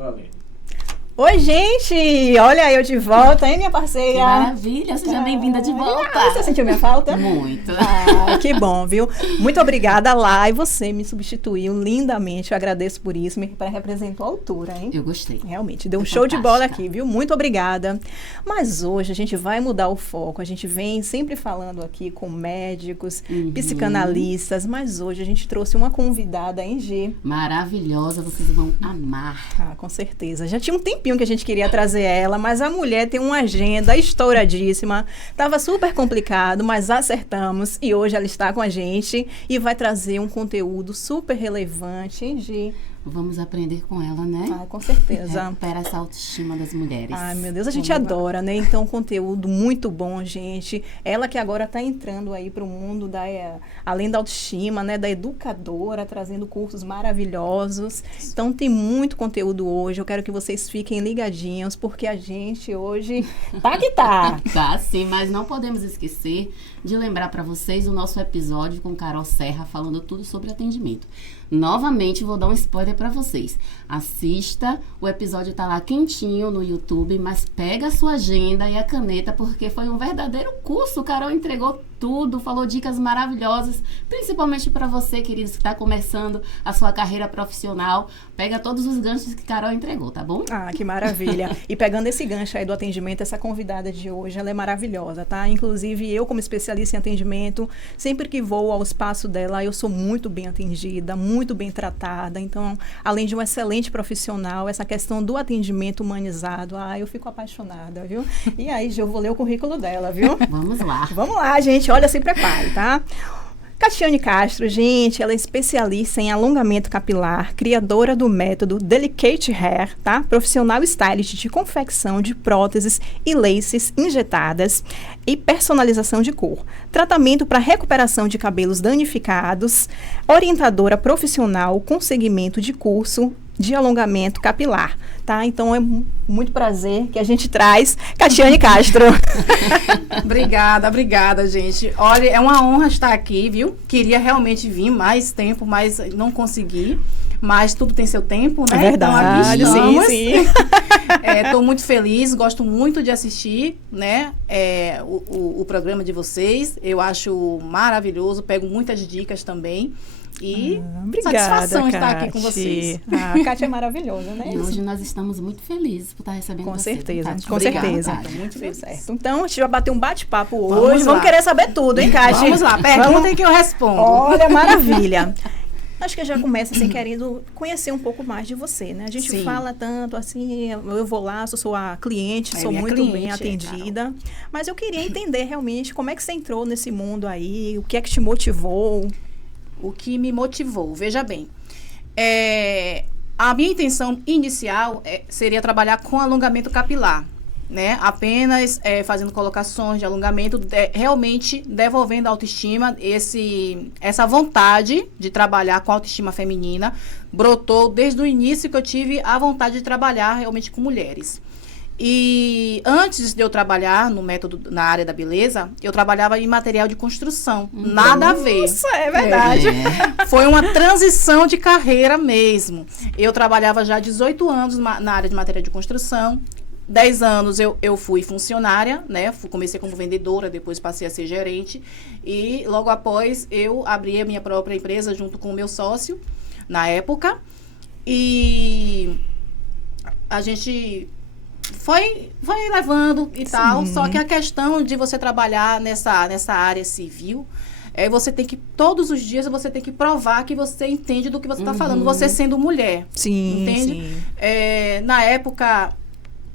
Valendo. Oi, gente! Olha eu de volta, hein, minha parceira? Que maravilha! Seja bem-vinda de volta! Você sentiu minha falta? Muito! Que bom, viu? Muito obrigada lá, e você me substituiu lindamente, eu agradeço por isso, me representou a altura, hein? Eu gostei. Realmente, deu um show de bola aqui, viu? Muito obrigada. Mas hoje a gente vai mudar o foco, a gente vem sempre falando aqui com médicos, psicanalistas, mas hoje a gente trouxe uma convidada, hein, G? Maravilhosa, vocês vão amar. Ah, com certeza. Já tinha um tempinho que a gente queria trazer ela, mas a mulher tem uma agenda estouradíssima. Tava super complicado, mas acertamos e hoje ela está com a gente e vai trazer um conteúdo super relevante, hein, Gi? Vamos aprender com ela, né? Ah, com certeza. Recupera essa autoestima das mulheres. Ai, meu Deus, a gente adora, né? Então, conteúdo muito bom, gente. Ela que agora está entrando aí para o mundo da, além da autoestima, né? Da educadora, trazendo cursos maravilhosos. Então, tem muito conteúdo hoje. Eu quero que vocês fiquem ligadinhos, porque a gente hoje tá que tá. Tá, sim, mas não podemos esquecer de lembrar para vocês o nosso episódio com Carol Serra, falando tudo sobre atendimento. Novamente, vou dar um spoiler para vocês. Assista, o episódio tá lá quentinho no YouTube, mas pega a sua agenda e a caneta, porque foi um verdadeiro curso. Carol entregou tudo, falou dicas maravilhosas, principalmente para você, queridos, que está começando a sua carreira profissional. Pega todos os ganchos que Carol entregou, tá bom? Ah, que maravilha. E pegando esse gancho aí do atendimento, essa convidada de hoje, ela é maravilhosa, tá? Inclusive, eu como especialista em atendimento, sempre que vou ao espaço dela, eu sou muito bem atendida, muito bem tratada. Então, além de um excelente profissional, essa questão do atendimento humanizado, eu fico apaixonada, viu? E aí, eu vou ler o currículo dela, viu? Vamos lá. Vamos lá, gente. Olha, se prepare, tá? Catiane Castro, gente, ela é especialista em alongamento capilar, criadora do método Delicate Hair, tá? Profissional stylist de confecção de próteses e laces injetadas e personalização de cor. Tratamento para recuperação de cabelos danificados, orientadora profissional com segmento de curso de alongamento capilar, tá? Então, é muito prazer que a gente traz Catiane Castro. Obrigada, gente. Olha, é uma honra estar aqui, viu? Queria realmente vir mais tempo, mas não consegui. Mas tudo tem seu tempo, né? É verdade, então, sim. Estou muito feliz, gosto muito de assistir, né? O programa de vocês. Eu acho maravilhoso, pego muitas dicas também. E obrigada, satisfação Cate. estar aqui com vocês. A Kátia é maravilhosa, né? E hoje nós estamos muito felizes por estar recebendo com você. certeza, Tati. com Obrigada, certeza. Tati. Muito feliz. Certo. Então, a gente vai bater um bate-papo hoje. Vamos querer saber tudo, hein, Kátia? Vamos lá, perguntem que eu respondo. Olha, maravilha. Acho que já começa assim, querendo conhecer um pouco mais de você, né? A gente fala tanto assim, eu vou lá, sou sua cliente, sou muito bem atendida. Mas eu queria entender realmente como é que você entrou nesse mundo aí, o que é que te motivou? O que me motivou, veja bem, a minha intenção inicial seria trabalhar com alongamento capilar, né? Apenas fazendo colocações de alongamento, realmente devolvendo a autoestima, essa vontade de trabalhar com a autoestima feminina, brotou desde o início que eu tive a vontade de trabalhar realmente com mulheres. E antes de eu trabalhar no método, na área da beleza, eu trabalhava em material de construção. Nada a ver. Nossa, é verdade. Foi uma transição de carreira mesmo. Eu trabalhava já há 18 anos na área de material de construção. 10 anos eu fui funcionária, né? Comecei como vendedora, depois passei a ser gerente. E logo após eu abri a minha própria empresa junto com o meu sócio, na época. E a gente foi levando e tal, só que a questão de você trabalhar nessa área civil, você tem que, todos os dias, você tem que provar que você entende do que você está falando, você sendo mulher. Sim, entende? sim. Na época,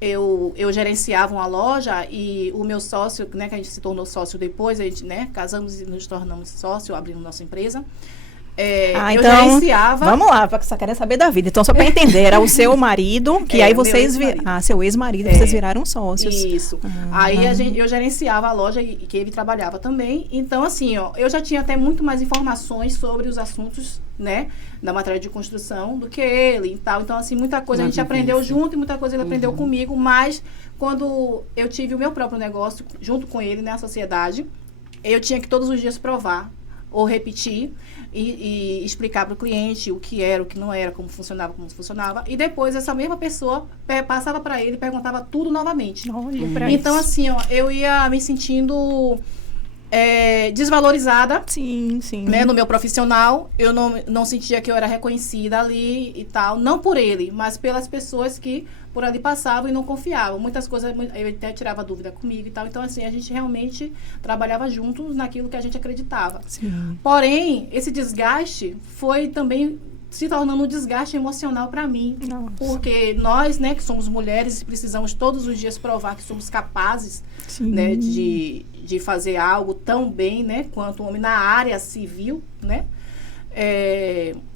eu gerenciava uma loja e o meu sócio, né, que a gente se tornou sócio depois, a gente, né, casamos e nos tornamos sócio, abrimos nossa empresa. Eu então, gerenciava. Vamos lá, porque você quer saber da vida. Então, só para entender, era o seu marido, que aí vocês viraram. Seu ex-marido, vocês viraram sócios. Isso. Aí eu gerenciava a loja e que ele trabalhava também. Então, assim, eu já tinha até muito mais informações sobre os assuntos, né, da matéria de construção do que ele e tal. Então, assim, muita coisa a gente aprendeu junto e muita coisa ele aprendeu comigo. Mas, quando eu tive o meu próprio negócio, junto com ele, né, a sociedade, eu tinha que todos os dias provar ou repetir e explicar para o cliente o que era, o que não era, como funcionava. E depois essa mesma pessoa passava para ele e perguntava tudo novamente. Olha pra Então, isso. assim, ó, eu ia me sentindo desvalorizada, Sim, sim. né, no meu profissional. Eu não sentia que eu era reconhecida ali e tal. Não por ele, mas pelas pessoas que por ali passavam e não confiavam. Muitas coisas eu até tirava dúvida comigo e tal. Então, assim, a gente realmente trabalhava juntos naquilo que a gente acreditava. Sim. Porém, esse desgaste foi também se tornando um desgaste emocional para mim. Nossa. Porque nós, né, que somos mulheres, precisamos todos os dias provar que somos capazes, Sim. né, de fazer algo tão bem, né, quanto o homem na área civil, né,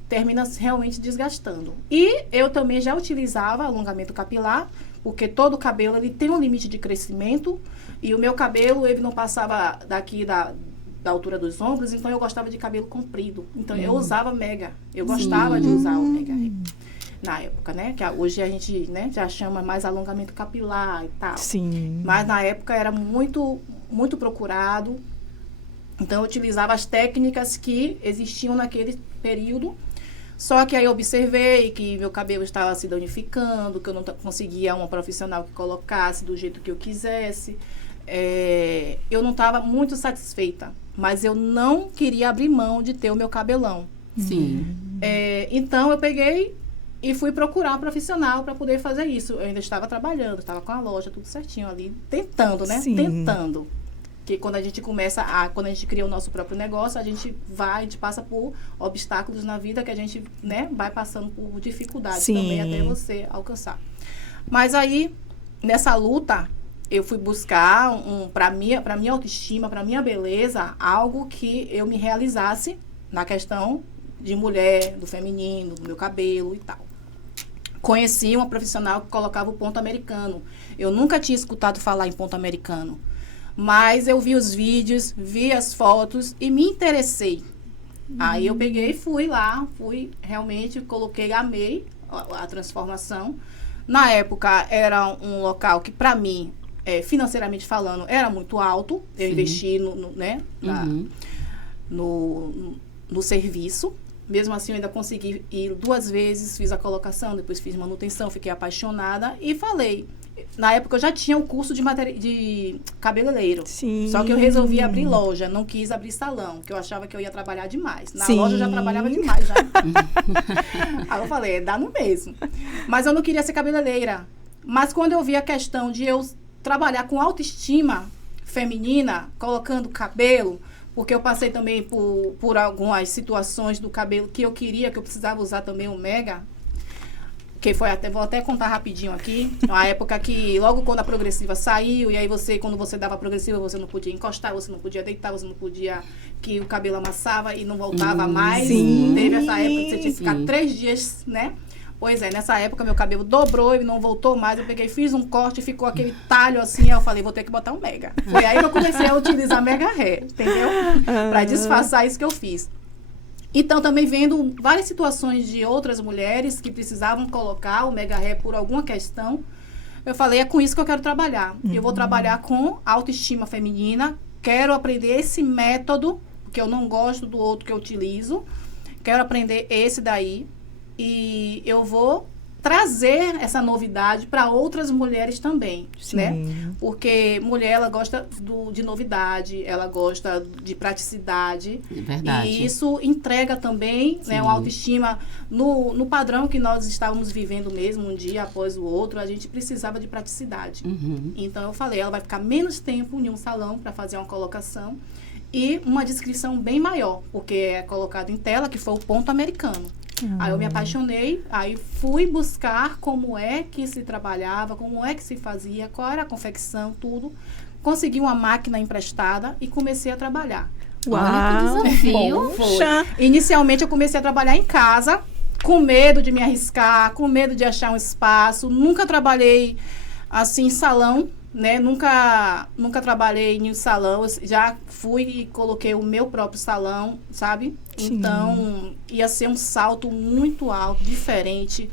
termina realmente desgastando. E eu também já utilizava alongamento capilar, porque todo cabelo ele tem um limite de crescimento, e o meu cabelo ele não passava daqui da altura dos ombros, então eu gostava de cabelo comprido. Então eu usava mega. Eu gostava de usar o mega na época, né? Que hoje a gente, né, já chama mais alongamento capilar e tal. Sim. Mas na época era muito, muito procurado. Então eu utilizava as técnicas que existiam naquele período. Só que aí eu observei que meu cabelo estava se danificando, que eu não conseguia uma profissional que colocasse do jeito que eu quisesse. Eu não estava muito satisfeita, mas eu não queria abrir mão de ter o meu cabelão. Sim. Então eu peguei e fui procurar um profissional para poder fazer isso. Eu ainda estava trabalhando, estava com a loja, tudo certinho ali, tentando, né? Sim. Tentando. Porque quando a gente quando a gente cria o nosso próprio negócio, a gente passa por obstáculos na vida que a gente, né, vai passando por dificuldades Sim. também até você alcançar. Mas aí, nessa luta, eu fui buscar para minha autoestima, para minha beleza, algo que eu me realizasse na questão de mulher, do feminino, do meu cabelo e tal. Conheci uma profissional que colocava o ponto americano. Eu nunca tinha escutado falar em ponto americano, mas eu vi os vídeos, vi as fotos e me interessei. Aí eu peguei e fui realmente, amei a transformação. Na época era um local que para mim, financeiramente falando, era muito alto. Eu Sim. investi no serviço. Mesmo assim, eu ainda consegui ir 2 vezes, fiz a colocação, depois fiz manutenção, fiquei apaixonada e falei. Na época, eu já tinha o curso de cabeleireiro. Sim. Só que eu resolvi abrir loja, não quis abrir salão, que eu achava que eu ia trabalhar demais. Na Sim. loja eu já trabalhava demais, já. Aí eu falei, dá no mesmo. Mas eu não queria ser cabeleireira. Mas quando eu vi a questão de eu trabalhar com autoestima feminina, colocando cabelo, porque eu passei também por algumas situações do cabelo que eu precisava usar também o mega, que foi vou até contar rapidinho aqui, uma época que logo quando a progressiva saiu, e aí quando você dava a progressiva, você não podia encostar, você não podia deitar, você não podia, que o cabelo amassava e não voltava mais. Sim. Teve essa época que você tinha que ficar 3 dias, né? Pois nessa época meu cabelo dobrou e não voltou mais. Eu peguei, fiz um corte, ficou aquele talho assim. Aí eu falei, vou ter que botar um mega. Foi aí que eu comecei a utilizar mega hair, entendeu? Pra disfarçar isso que eu fiz. Então, também vendo várias situações de outras mulheres que precisavam colocar o mega hair por alguma questão, eu falei, é com isso que eu quero trabalhar. Eu vou trabalhar com autoestima feminina, quero aprender esse método, porque eu não gosto do outro que eu utilizo, quero aprender esse daí. E eu vou trazer essa novidade para outras mulheres também, Sim. né? Porque mulher, ela gosta de novidade, ela gosta de praticidade. É verdade. E isso entrega também, né, uma autoestima no padrão que nós estávamos vivendo mesmo, um dia após o outro, a gente precisava de praticidade. Uhum. Então, eu falei, ela vai ficar menos tempo em um salão para fazer uma colocação e uma descrição bem maior, porque é colocado em tela, que foi o ponto americano. Aí eu me apaixonei, aí fui buscar como é que se trabalhava, como é que se fazia, qual era a confecção, tudo. Consegui uma máquina emprestada e comecei a trabalhar. Olha que desafio. Poxa. Inicialmente eu comecei a trabalhar em casa, com medo de me arriscar, com medo de achar um espaço. Nunca trabalhei assim em salão, né? Nunca trabalhei em um salão. Eu já fui e coloquei o meu próprio salão, sabe? Sim. Então, ia ser um salto muito alto, diferente,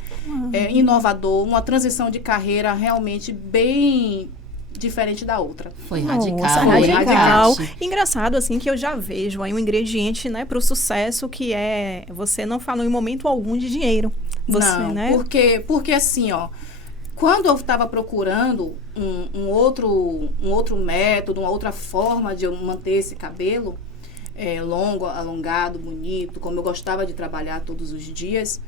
inovador, uma transição de carreira realmente bem diferente da outra. Foi Nossa, radical. radical. Tati. Engraçado, assim, que eu já vejo aí um ingrediente, né, para o sucesso, que é você não falou em momento algum de dinheiro. Você, Não, né? porque assim, ó, quando eu estava procurando um outro método, uma outra forma de eu manter esse cabelo longo, alongado, bonito, como eu gostava de trabalhar todos os dias,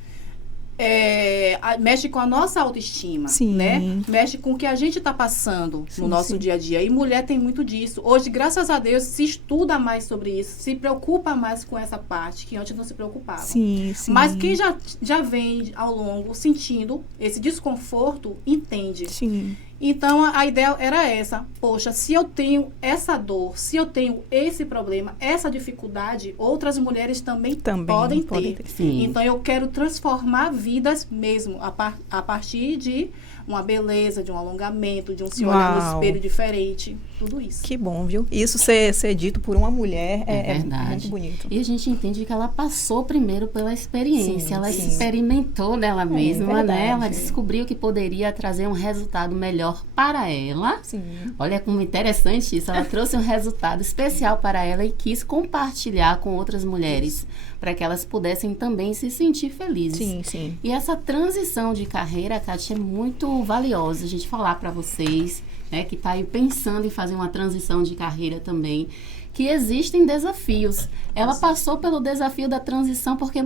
mexe com a nossa autoestima, Sim. né? Mexe com o que a gente está passando Sim, no nosso sim. dia a dia. E mulher tem muito disso. Hoje, graças a Deus, se estuda mais sobre isso, se preocupa mais com essa parte, que antes não se preocupava. Sim, sim. Mas quem já vem ao longo sentindo esse desconforto, entende. Sim. Então, a ideia era essa. Poxa, se eu tenho essa dor, se eu tenho esse problema, essa dificuldade, outras mulheres também podem ter. Sim. Então, eu quero transformar vidas mesmo, a partir de uma beleza, de um alongamento, de um se olhar no espelho diferente. Tudo isso. Que bom, viu? Isso ser dito por uma mulher é verdade. muito bonito. E a gente entende que ela passou primeiro pela experiência. Sim, ela sim. experimentou dela mesma, né? Ela verdade. descobriu que poderia trazer um resultado melhor para ela. Sim. Olha como interessante isso. Ela trouxe um resultado especial para ela e quis compartilhar com outras mulheres para que elas pudessem também se sentir felizes. Sim, sim. E essa transição de carreira, Kátia, é muito valiosa a gente falar para vocês, né, que está aí pensando em fazer uma transição de carreira também, que existem desafios. Ela passou pelo desafio da transição porque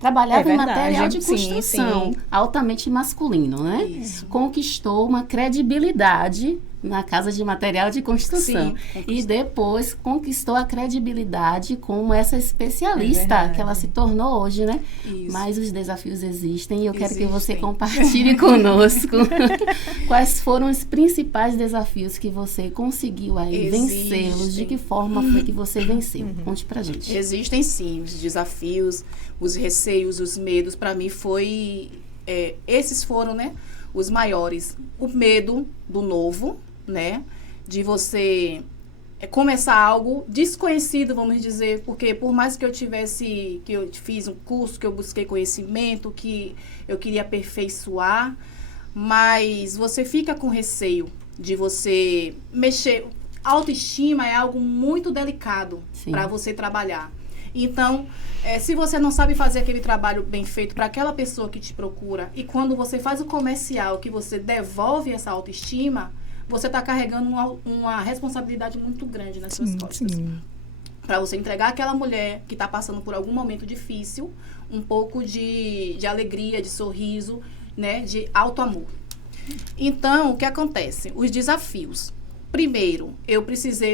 trabalhava em material de construção, altamente masculino, né? Isso. Conquistou uma credibilidade na casa de material de construção. Sim, E depois conquistou a credibilidade como essa especialista que ela se tornou hoje, né? Isso. Mas os desafios existem e eu quero que Existem. você compartilhe conosco quais foram os principais desafios que você conseguiu aí vencê-los, de que forma foi que você venceu. Conte pra gente. Existem sim os desafios, os receios, os medos. Para mim esses foram, né, os maiores. O medo do novo, né, de você começar algo desconhecido, vamos dizer, porque por mais que eu fiz um curso, que eu busquei conhecimento, que eu queria aperfeiçoar, mas você fica com receio de você mexer. Autoestima é algo muito delicado para você trabalhar. Então, se você não sabe fazer aquele trabalho bem feito para aquela pessoa que te procura, e quando você faz o comercial, que você devolve essa autoestima, você está carregando uma responsabilidade muito grande nas suas costas. Para você entregar àquela mulher que está passando por algum momento difícil, um pouco de alegria, de sorriso, né, de auto-amor. Então, o que acontece? Os desafios. Primeiro, eu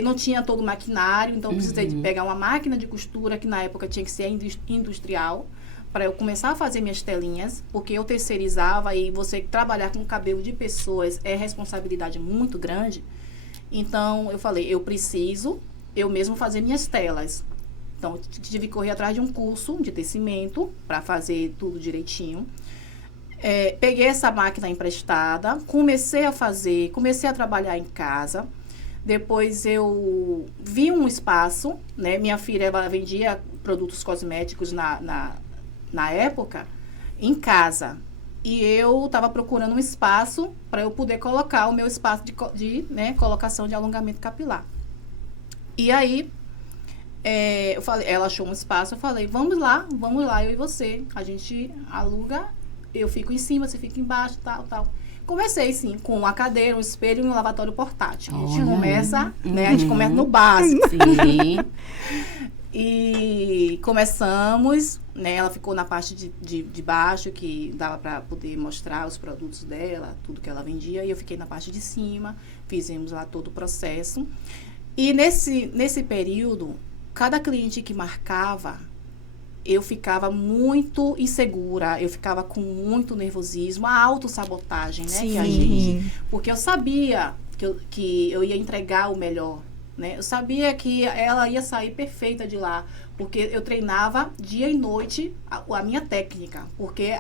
não tinha todo o maquinário, então eu precisei de pegar uma máquina de costura, que na época tinha que ser industrial, para eu começar a fazer minhas telinhas, porque eu terceirizava e você trabalhar com o cabelo de pessoas é responsabilidade muito grande. Então, eu falei, eu preciso eu mesmo fazer minhas telas. Então, tive que correr atrás de um curso de tecimento para fazer tudo direitinho. Peguei essa máquina emprestada, comecei a trabalhar em casa. Depois eu vi um espaço, né? Minha filha, ela vendia produtos cosméticos na época, em casa. E eu estava procurando um espaço para eu poder colocar o meu espaço de colocação de alongamento capilar. E aí, eu falei, ela achou um espaço, eu falei, vamos lá, eu e você. A gente aluga, eu fico em cima, você fica embaixo, tal. Conversei, sim, com uma cadeira, um espelho e um lavatório portátil. A gente começa, né? A gente começa no básico. Sim. E começamos, né? Ela ficou na parte de baixo, que dava para poder mostrar os produtos dela, tudo que ela vendia. E eu fiquei na parte de cima, fizemos lá todo o processo. E nesse período, cada cliente que marcava, eu ficava muito insegura, eu ficava com muito nervosismo, a autossabotagem, né? Sim. Porque eu sabia que eu ia entregar o melhor, né? Eu sabia que ela ia sair perfeita de lá, porque eu treinava dia e noite a minha técnica, porque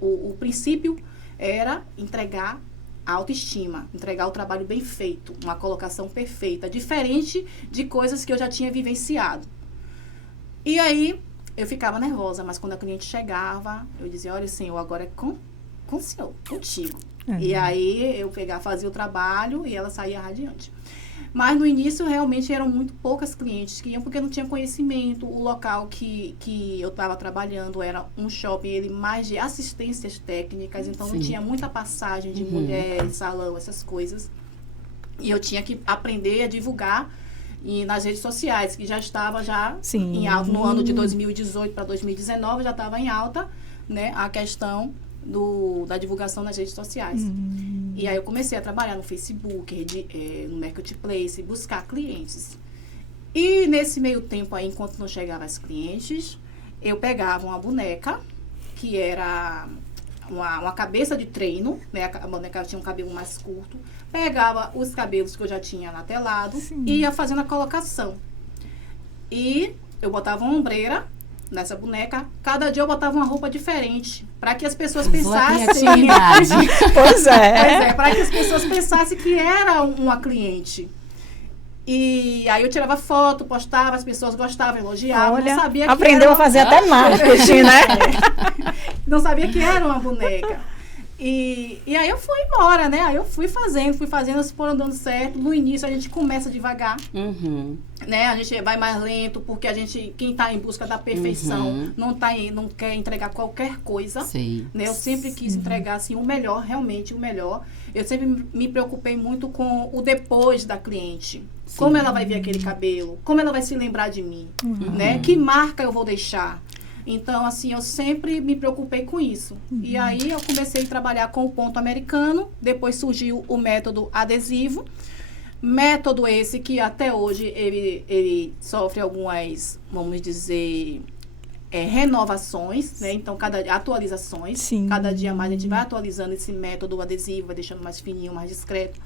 o princípio era entregar a autoestima, entregar o trabalho bem feito, uma colocação perfeita, diferente de coisas que eu já tinha vivenciado. E aí, eu ficava nervosa, mas quando a cliente chegava, eu dizia, olha, senhor, agora é com com o senhor, contigo. E aí eu fazia o trabalho e ela saía radiante. Mas no início realmente eram muito poucas clientes que iam porque não tinha conhecimento. O local que eu estava trabalhando era um shopping, ele mais de assistências técnicas, então não tinha muita passagem de mulheres, salão, essas coisas. E eu tinha que aprender a divulgar nas redes sociais, que já estava em alta no ano de 2018 para 2019, já estava em alta, né, a questão da divulgação nas redes sociais. E aí eu comecei a trabalhar no Facebook, no Marketplace, buscar clientes. E nesse meio tempo aí, enquanto não chegavam as clientes, eu pegava uma boneca, que era uma cabeça de treino, né? A boneca tinha um cabelo mais curto, pegava os cabelos que eu já tinha latelado e ia fazendo a colocação. E eu botava uma ombreira nessa boneca, cada dia eu botava uma roupa diferente, para que as pessoas pensassem... Pois é. Para que as pessoas pensassem que era uma cliente. E aí eu tirava foto, postava, as pessoas gostavam, elogiavam. Olha, não sabia que aprendeu a fazer até marketing, né? Não sabia que era uma boneca. E aí eu fui embora, né? Aí eu fui fazendo, as foram dando certo. No início a gente começa devagar, né? A gente vai mais lento, porque quem está em busca da perfeição não quer entregar qualquer coisa. Né? Eu sempre quis entregar assim, o melhor, realmente o melhor. Eu sempre me preocupei muito com o depois da cliente. Como ela vai ver aquele cabelo? Como ela vai se lembrar de mim? Né? Que marca eu vou deixar? Então, assim, eu sempre me preocupei com isso. E aí, eu comecei a trabalhar com o ponto americano. Depois surgiu o método adesivo. Método esse que, até hoje, ele sofre algumas, vamos dizer, renovações, né? Então, atualizações. Cada dia mais a gente vai atualizando esse método adesivo, vai deixando mais fininho, mais discreto.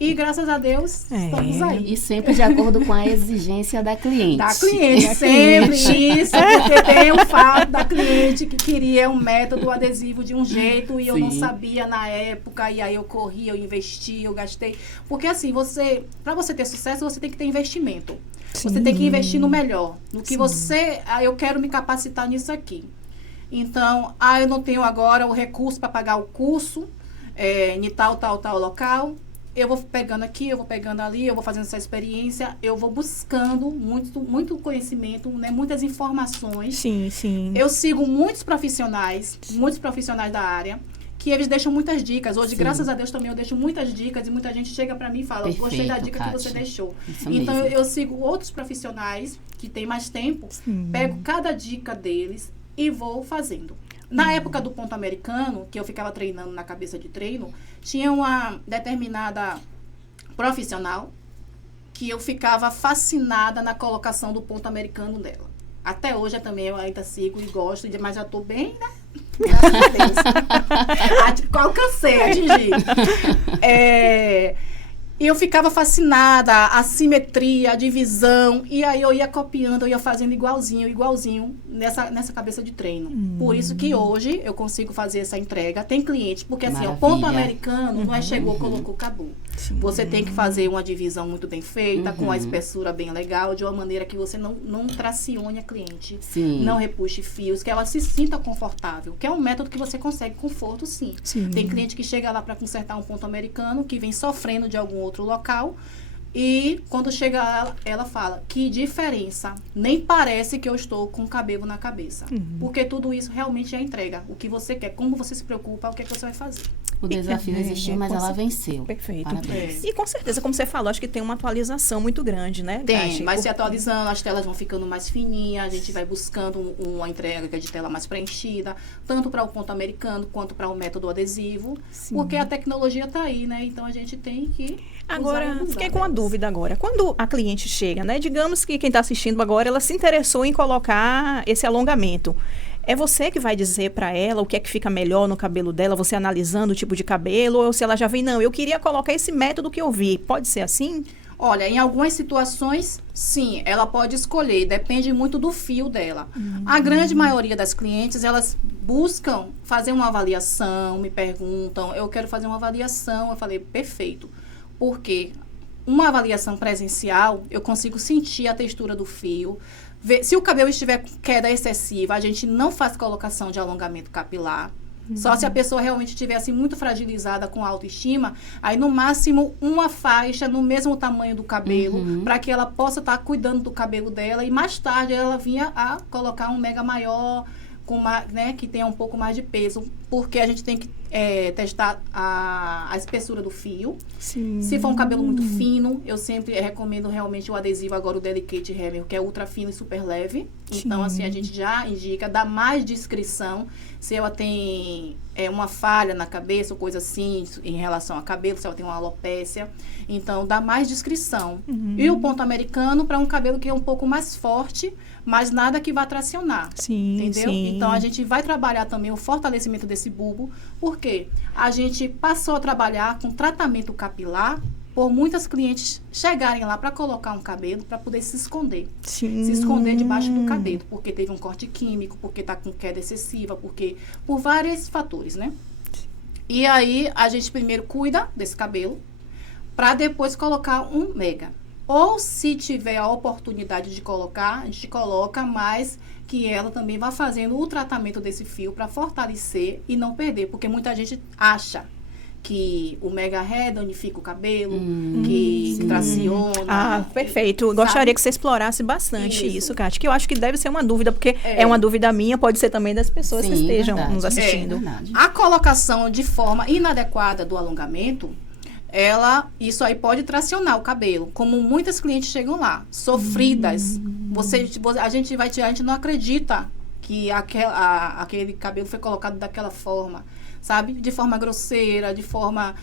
E, graças a Deus, estamos aí. E sempre de acordo com a exigência da cliente. Da cliente, sempre isso, porque tem o fato da cliente que queria um método adesivo de um jeito e eu não sabia na época, e aí eu corri, eu investi, eu gastei. Porque assim, para você ter sucesso, você tem que ter investimento. Você tem que investir no melhor, no que eu quero me capacitar nisso aqui. Então, eu não tenho agora o recurso para pagar o curso em tal local. Eu vou pegando aqui, eu vou pegando ali, eu vou fazendo essa experiência, eu vou buscando muito conhecimento, né, muitas informações. Eu sigo muitos profissionais da área, que eles deixam muitas dicas. Hoje, graças a Deus, também eu deixo muitas dicas e muita gente chega para mim e fala, gostei da dica, Kátia, que você deixou. Então, eu sigo outros profissionais que têm mais tempo, pego cada dica deles e vou fazendo. Na época do ponto americano, que eu ficava treinando na cabeça de treino, tinha uma determinada profissional que eu ficava fascinada na colocação do ponto americano dela. Até hoje eu ainda sigo e gosto, mas já estou bem, né? Graças a Deus. Qual cansei, atingir. E eu ficava fascinada, a simetria, a divisão, e aí eu ia copiando, eu ia fazendo igualzinho nessa cabeça de treino. Por isso que hoje eu consigo fazer essa entrega. Tem cliente, porque assim, o ponto americano não chegou, colocou, acabou. Você tem que fazer uma divisão muito bem feita, com a espessura bem legal, de uma maneira que você não tracione a cliente, não repuxe fios, que ela se sinta confortável, que é um método que você consegue conforto, sim. Tem cliente que chega lá para consertar um ponto americano, que vem sofrendo de algum outro local, e quando chega ela fala, que diferença, nem parece que eu estou com o cabelo na cabeça, porque tudo isso realmente é entrega, o que você quer, como você se preocupa, o que é que você vai fazer. O desafio existiu, mas ela venceu. Perfeito. E com certeza, como você falou, acho que tem uma atualização muito grande, né? Tem, vai se atualizando, as telas vão ficando mais fininhas, a gente vai buscando uma entrega de tela mais preenchida, tanto para o ponto americano quanto para o método adesivo, porque a tecnologia está aí, né? Então a gente tem que Agora, fiquei com uma dúvida agora. Quando a cliente chega, né? Digamos que quem está assistindo agora, ela se interessou em colocar esse alongamento. É você que vai dizer para ela o que é que fica melhor no cabelo dela, você analisando o tipo de cabelo, ou se ela já vem, não, eu queria colocar esse método que eu vi. Pode ser assim? Olha, em algumas situações, sim, ela pode escolher, depende muito do fio dela. A grande maioria das clientes, elas buscam fazer uma avaliação, me perguntam, eu quero fazer uma avaliação. Eu falei, perfeito, porque uma avaliação presencial, eu consigo sentir a textura do fio. Se o cabelo estiver com queda excessiva, a gente não faz colocação de alongamento capilar, Só se a pessoa realmente estivesse muito fragilizada com a autoestima, aí no máximo uma faixa no mesmo tamanho do cabelo, para que ela possa estar cuidando do cabelo dela e mais tarde ela vinha a colocar um mega maior, né, que tenha um pouco mais de peso, porque a gente tem que testar a espessura do fio. Sim. Se for um cabelo muito fino, eu sempre recomendo realmente o adesivo agora, o Delicate Hammer, que é ultra fino e super leve. Então, assim, a gente já indica, dá mais discrição. Se ela tem uma falha na cabeça ou coisa assim, em relação ao cabelo, se ela tem uma alopécia. Então, dá mais discrição. E o ponto americano para um cabelo que é um pouco mais forte, mas nada que vá tracionar. Sim, entendeu? sim. Então, a gente vai trabalhar também o fortalecimento desse bulbo, porque a gente passou a trabalhar com tratamento capilar por muitas clientes chegarem lá para colocar um cabelo para poder se esconder. Sim. Se esconder debaixo do cabelo, porque teve um corte químico, porque está com queda excessiva, por vários fatores, né? E aí, a gente primeiro cuida desse cabelo para depois colocar um mega. Ou se tiver a oportunidade de colocar, a gente coloca, mas que ela também vá fazendo o tratamento desse fio para fortalecer e não perder. Porque muita gente acha que o mega hair danifica o cabelo, que traciona. Ah, perfeito. Gostaria que você explorasse bastante isso, Kátia, que eu acho que deve ser uma dúvida, porque é uma dúvida minha, pode ser também das pessoas que estejam nos assistindo. A colocação de forma inadequada do alongamento, isso aí pode tracionar o cabelo, como muitas clientes chegam lá, sofridas. A gente não acredita que aquele cabelo foi colocado daquela forma, sabe? De forma grosseira, de forma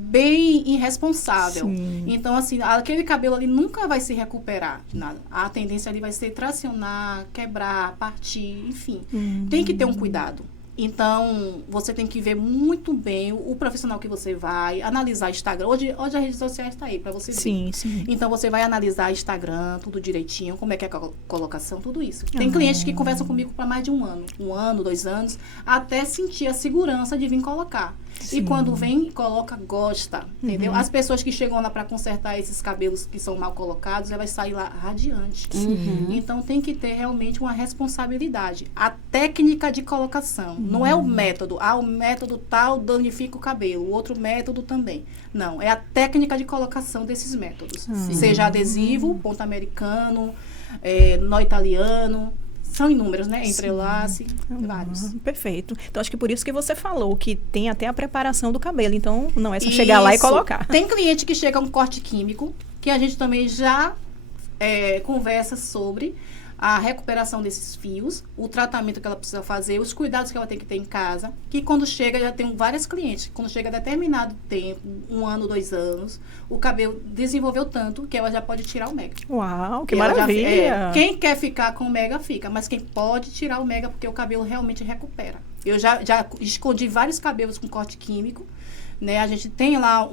bem irresponsável. Sim. Então, assim, aquele cabelo ali nunca vai se recuperar. Nada. A tendência ali vai ser tracionar, quebrar, partir, enfim. Tem que ter um cuidado. Então, você tem que ver muito bem o profissional que você vai, analisar Instagram. Hoje as redes sociais estão aí para você ver. Sim. Então, você vai analisar Instagram, tudo direitinho, como é que é a colocação, tudo isso. Tem clientes que conversam comigo por mais de 1 ano, 2 anos, até sentir a segurança de vir colocar. Sim. E quando vem e coloca, gosta, entendeu? As pessoas que chegam lá para consertar esses cabelos que são mal colocados, ela vai sair lá radiante. Então, tem que ter realmente uma responsabilidade. A técnica de colocação, não é o método. O método tal danifica o cabelo, o outro método também. Não, é a técnica de colocação desses métodos. Seja adesivo, ponto americano, nó italiano, são inúmeros, né? Entrelace, vários. Perfeito. Então, acho que por isso que você falou que tem até a preparação do cabelo. Então, não é só chegar lá e colocar. Tem cliente que chega a um corte químico, que a gente também já conversa sobre a recuperação desses fios, o tratamento que ela precisa fazer, os cuidados que ela tem que ter em casa, que quando chega, já tem várias clientes, quando chega a determinado tempo, 1 ano, 2 anos, o cabelo desenvolveu tanto que ela já pode tirar o mega. Uau, que maravilha! Quem quer ficar com o mega, fica, mas quem pode tirar o mega, porque o cabelo realmente recupera. Eu já escondi vários cabelos com corte químico, né? A gente tem lá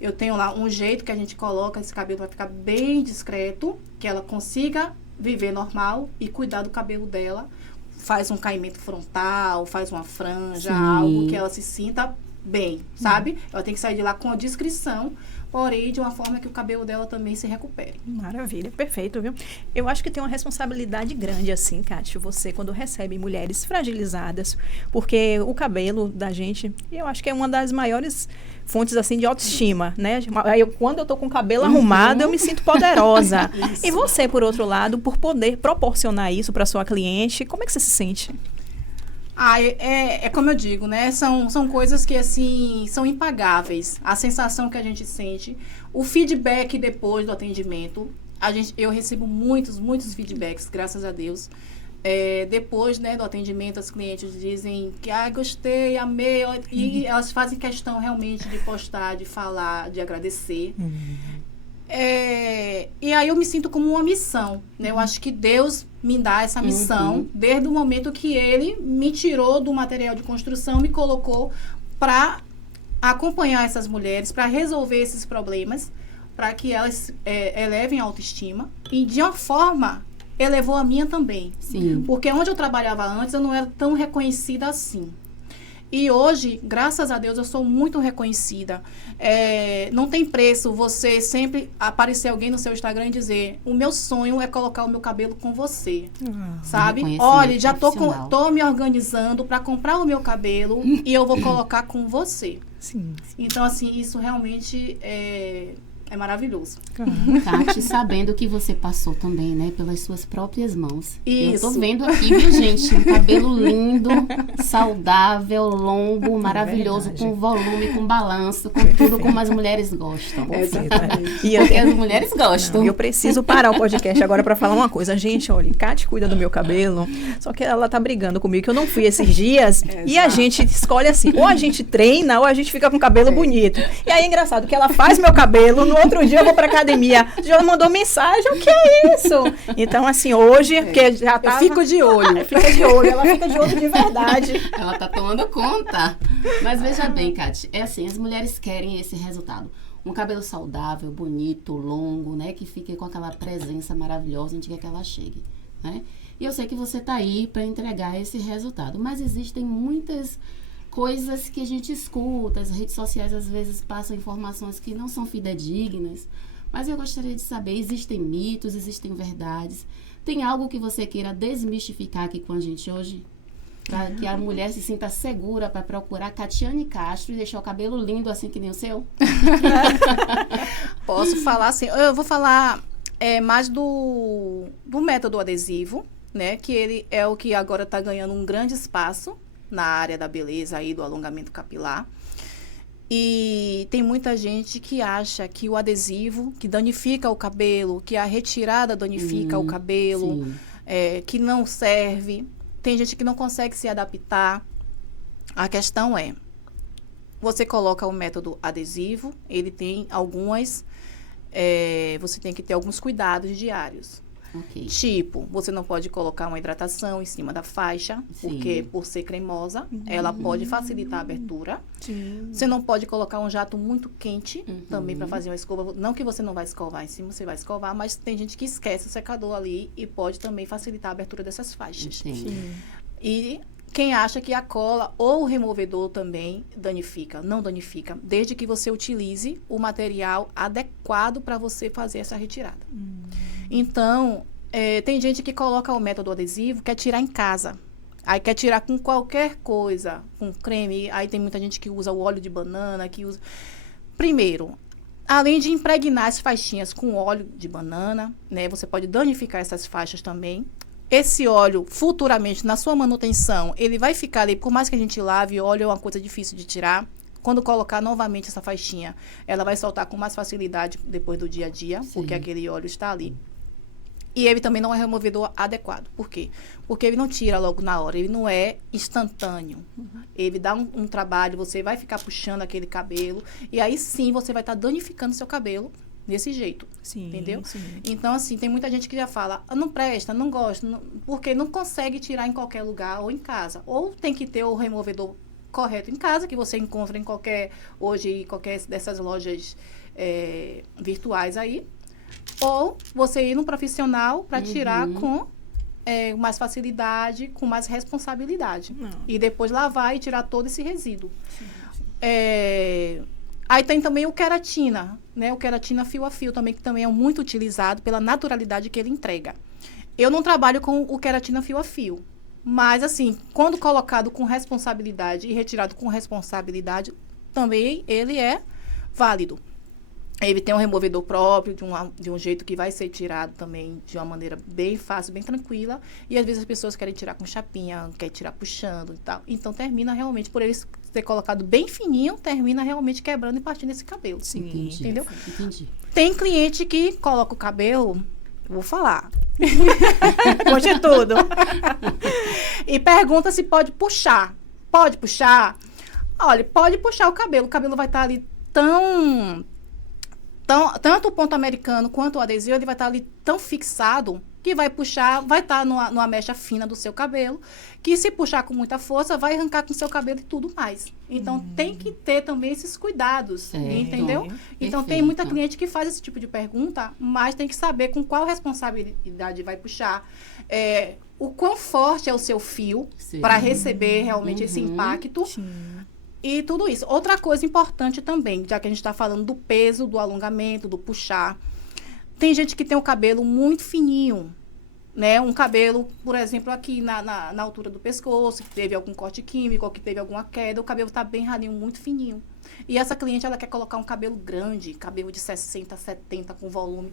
eu tenho lá um jeito que a gente coloca, esse cabelo vai ficar bem discreto, que ela consiga viver normal e cuidar do cabelo dela. Faz um caimento frontal, faz uma franja, algo que ela se sinta bem, sabe? Ela tem que sair de lá com a discrição, porém de uma forma que o cabelo dela também se recupere. Maravilha, perfeito, viu? Eu acho que tem uma responsabilidade grande assim, Kátia, você quando recebe mulheres fragilizadas, porque o cabelo da gente, eu acho que é uma das maiores fontes assim de autoestima, né? Quando eu tô com o cabelo arrumado, eu me sinto poderosa. E você, por outro lado, por poder proporcionar isso para sua cliente, como é que você se sente? É como eu digo, né? São coisas que, assim, são impagáveis. A sensação que a gente sente, o feedback depois do atendimento. Eu recebo muitos feedbacks, graças a Deus. Depois, né, do atendimento, as clientes dizem que, gostei, amei. E elas fazem questão realmente de postar, de falar, de agradecer. E aí eu me sinto como uma missão, né? Eu acho que Deus me dá essa missão desde o momento que Ele me tirou do material de construção, me colocou para acompanhar essas mulheres, para resolver esses problemas, para que elas elevem a autoestima. E de uma forma, elevou a minha também. Sim. Porque onde eu trabalhava antes, eu não era tão reconhecida assim. E hoje, graças a Deus, eu sou muito reconhecida. Não tem preço você sempre aparecer alguém no seu Instagram e dizer: o meu sonho é colocar o meu cabelo com você. Sabe? Olha, já tô me organizando para comprar o meu cabelo e eu vou colocar com você. Sim. Então, assim, isso realmente é maravilhoso. Tati, sabendo que você passou também, né, pelas suas próprias mãos. Isso. Eu tô vendo aqui, viu, gente? Um cabelo lindo, saudável, longo, maravilhoso, com volume, com balanço, com tudo como as mulheres gostam. Exatamente. Porque as mulheres gostam. Não, eu preciso parar o podcast agora para falar uma coisa. Gente, olha, Kate cuida do meu cabelo, só que ela tá brigando comigo que eu não fui esses dias. E a gente escolhe assim, ou a gente treina ou a gente fica com o cabelo bonito. E aí é engraçado que ela faz meu cabelo, no outro dia eu vou pra academia, já mandou mensagem, o que é isso? Então, assim, hoje, porque já tá... Eu fico de olho. Ela fica de olho de verdade. Ela tá tomando conta. Mas veja bem, Kate, é assim, as mulheres querem esse resultado. Um cabelo saudável, bonito, longo, né? Que fique com aquela presença maravilhosa onde quer que ela chegue, né? E eu sei que você tá aí para entregar esse resultado. Mas existem muitas coisas que a gente escuta, as redes sociais às vezes passam informações que não são fidedignas, mas eu gostaria de saber, existem mitos, existem verdades, tem algo que você queira desmistificar aqui com a gente hoje? Para que a mulher se sinta segura para procurar Catiane Castro e deixar o cabelo lindo assim que nem o seu? Posso falar assim, eu vou falar mais do método adesivo, né, que ele é o que agora está ganhando um grande espaço na área da beleza aí, do alongamento capilar. E tem muita gente que acha que o adesivo, que danifica o cabelo, que a retirada danifica o cabelo, que não serve. Tem gente que não consegue se adaptar. A questão é, você coloca o método adesivo, ele tem você tem que ter alguns cuidados diários. Okay. Tipo, você não pode colocar uma hidratação em cima da faixa, porque por ser cremosa, ela pode facilitar a abertura. Sim. Você não pode colocar um jato muito quente também para fazer uma escova. Não que você não vai escovar em cima, você vai escovar, mas tem gente que esquece o secador ali e pode também facilitar a abertura dessas faixas. E quem acha que a cola ou o removedor também danifica, não danifica, desde que você utilize o material adequado para você fazer essa retirada. Então, tem gente que coloca o método adesivo, quer tirar em casa. Aí quer tirar com qualquer coisa, com creme. Aí tem muita gente que usa o óleo de banana, que usa... Primeiro, além de impregnar as faixinhas com óleo de banana, né? Você pode danificar essas faixas também. Esse óleo, futuramente, na sua manutenção, ele vai ficar ali, por mais que a gente lave, óleo é uma coisa difícil de tirar. Quando colocar novamente essa faixinha, ela vai soltar com mais facilidade depois do dia a dia, porque aquele óleo está ali. E ele também não é removedor adequado. Por quê? Porque ele não tira logo na hora, ele não é instantâneo. Ele dá um trabalho, você vai ficar puxando aquele cabelo, e aí sim você vai estar danificando seu cabelo desse jeito. Sim, entendeu? sim. Então, assim, tem muita gente que já fala, não presta, não gosto, porque não consegue tirar em qualquer lugar ou em casa. Ou tem que ter o removedor correto em casa, que você encontra em qualquer dessas lojas virtuais aí. Ou você ir num profissional para tirar com mais facilidade, com mais responsabilidade. E depois lavar e tirar todo esse resíduo. Aí tem também o queratina, né? O queratina fio a fio também, que também é muito utilizado pela naturalidade que ele entrega. Eu não trabalho com o queratina fio a fio. Mas, assim, quando colocado com responsabilidade e retirado com responsabilidade, também ele é válido. Ele tem um removedor próprio, de um jeito que vai ser tirado também de uma maneira bem fácil, bem tranquila. E às vezes as pessoas querem tirar com chapinha, querem tirar puxando e tal. Então termina realmente, por ele ser colocado bem fininho, termina realmente quebrando e partindo esse cabelo. Sim, entendeu? Entendi. Tem cliente que coloca o cabelo, vou falar. Conte tudo. E pergunta se pode puxar. Pode puxar? Olha, pode puxar o cabelo vai estar ali tanto o ponto americano quanto o adesivo, ele vai estar ali tão fixado que vai puxar, vai estar numa mecha fina do seu cabelo, que se puxar com muita força, vai arrancar com o seu cabelo e tudo mais. Então, tem que ter também esses cuidados, entendeu? Então, tem muita cliente que faz esse tipo de pergunta, mas tem que saber com qual responsabilidade vai puxar, o quão forte é o seu fio Sim. para receber realmente esse impacto. Sim. E tudo isso. Outra coisa importante também, já que a gente está falando do peso, do alongamento, do puxar. Tem gente que tem o cabelo muito fininho, né? Um cabelo, por exemplo, aqui na altura do pescoço, que teve algum corte químico, ou que teve alguma queda, o cabelo está bem ralinho, muito fininho. E essa cliente, ela quer colocar um cabelo grande, cabelo de 60, 70, com volume.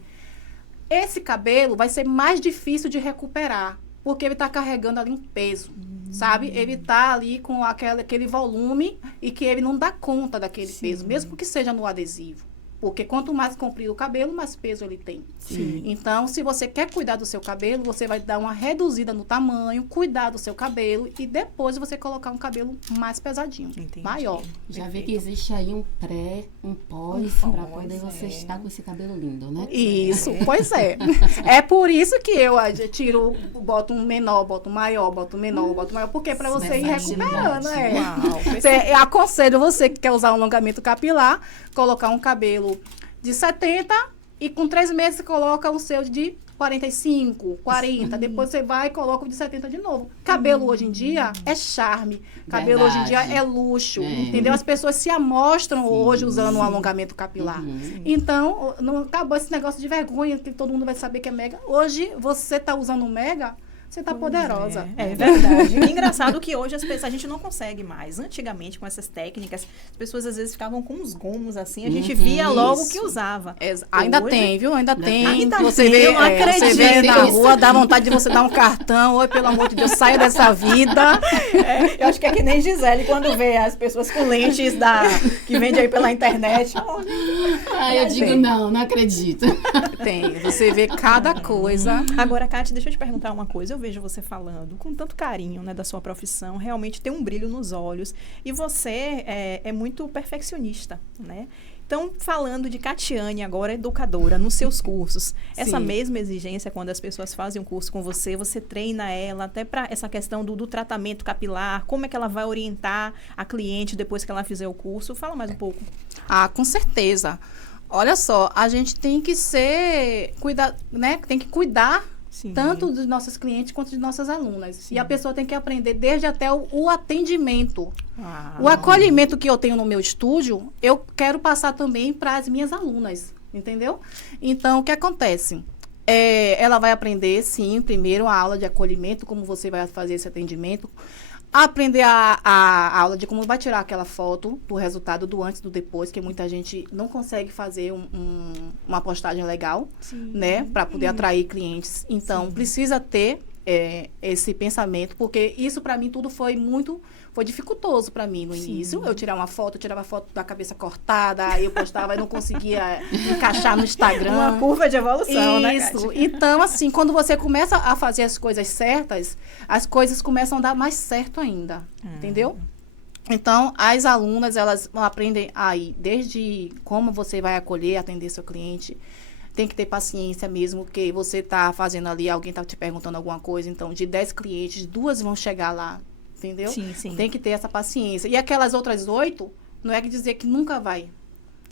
Esse cabelo vai ser mais difícil de recuperar, porque ele está carregando ali um peso, sabe? Ele está ali com aquele volume e que ele não dá conta daquele peso, mesmo que seja no adesivo. Porque quanto mais comprido o cabelo, mais peso ele tem. Sim. Então, se você quer cuidar do seu cabelo, você vai dar uma reduzida no tamanho, cuidar do seu cabelo e depois você colocar um cabelo mais pesadinho, Entendi. maior. Já vê Perfeito. que existe aí um pré, um pós, Um para pós, poder você é. estar com esse cabelo lindo, né? Isso, pois é. É por isso que eu tiro, boto um menor, boto um maior, boto um menor, boto um maior, porque é para você ir recuperando. Versatilidade. Uau, Aconselho você que quer usar um alongamento capilar, colocar um cabelo de 70 e com 3 meses você coloca o seu de 45, 40. Depois você vai e coloca o de 70 de novo. Cabelo hoje em dia é charme. Cabelo hoje em dia Verdade. é luxo. É. Entendeu? As pessoas se amostram hoje usando um alongamento capilar. Então, não acabou esse negócio de vergonha que todo mundo vai saber que é mega. Hoje, você tá usando um mega, você tá poderosa. É verdade. Engraçado que hoje a gente não consegue mais. Antigamente, com essas técnicas, as pessoas às vezes ficavam com uns gomos assim, a gente via logo Isso. que usava. Ainda Hoje- tem, viu? Ainda tem. Ainda Você tem, vê, eu não você vê acredito. na rua, dá vontade de você dar um cartão. Oi, pelo amor de Deus, saia dessa vida. Eu acho que é que nem Gisele quando vê as pessoas com lentes que vende aí pela internet. Aí eu digo, não acredito. Tem. Você vê cada coisa. Agora, Kátia, deixa eu te perguntar uma coisa. Eu vejo você falando com tanto carinho, né, da sua profissão, realmente tem um brilho nos olhos. E você é muito perfeccionista, né? Então, falando de Catiane agora, educadora, nos seus cursos, essa Sim. mesma exigência quando as pessoas fazem um curso com você, você treina ela até para essa questão do tratamento capilar, como é que ela vai orientar a cliente depois que ela fizer o curso? Fala mais um pouco. Ah, com certeza. Olha só, a gente tem que né? Tem que cuidar Sim. tanto dos nossos clientes quanto de nossas alunas. E a pessoa tem que aprender desde até o atendimento. O acolhimento que eu tenho no meu estúdio, eu quero passar também para as minhas alunas, entendeu? Então, o que acontece? Ela vai aprender, sim, primeiro a aula de acolhimento, como você vai fazer esse atendimento. Aprender a aula de como vai tirar aquela foto do resultado do antes e do depois, que muita gente não consegue fazer uma postagem legal, né? Para poder atrair clientes. Então, precisa ter esse pensamento, porque isso para mim tudo foi dificultoso para mim no início. Eu tirava foto da cabeça cortada, aí eu postava e não conseguia encaixar no Instagram. Uma curva de evolução, né, Isso. Kátia? Então, assim, quando você começa a fazer as coisas certas, as coisas começam a dar mais certo ainda. Entendeu? Então, as alunas, elas aprendem aí, desde como você vai acolher, atender seu cliente. Tem que ter paciência mesmo, porque você está fazendo ali, alguém está te perguntando alguma coisa, então, de 10 clientes, 2 vão chegar lá, entendeu? Sim, sim. Tem que ter essa paciência. E aquelas outras 8, não é que dizer que nunca vai.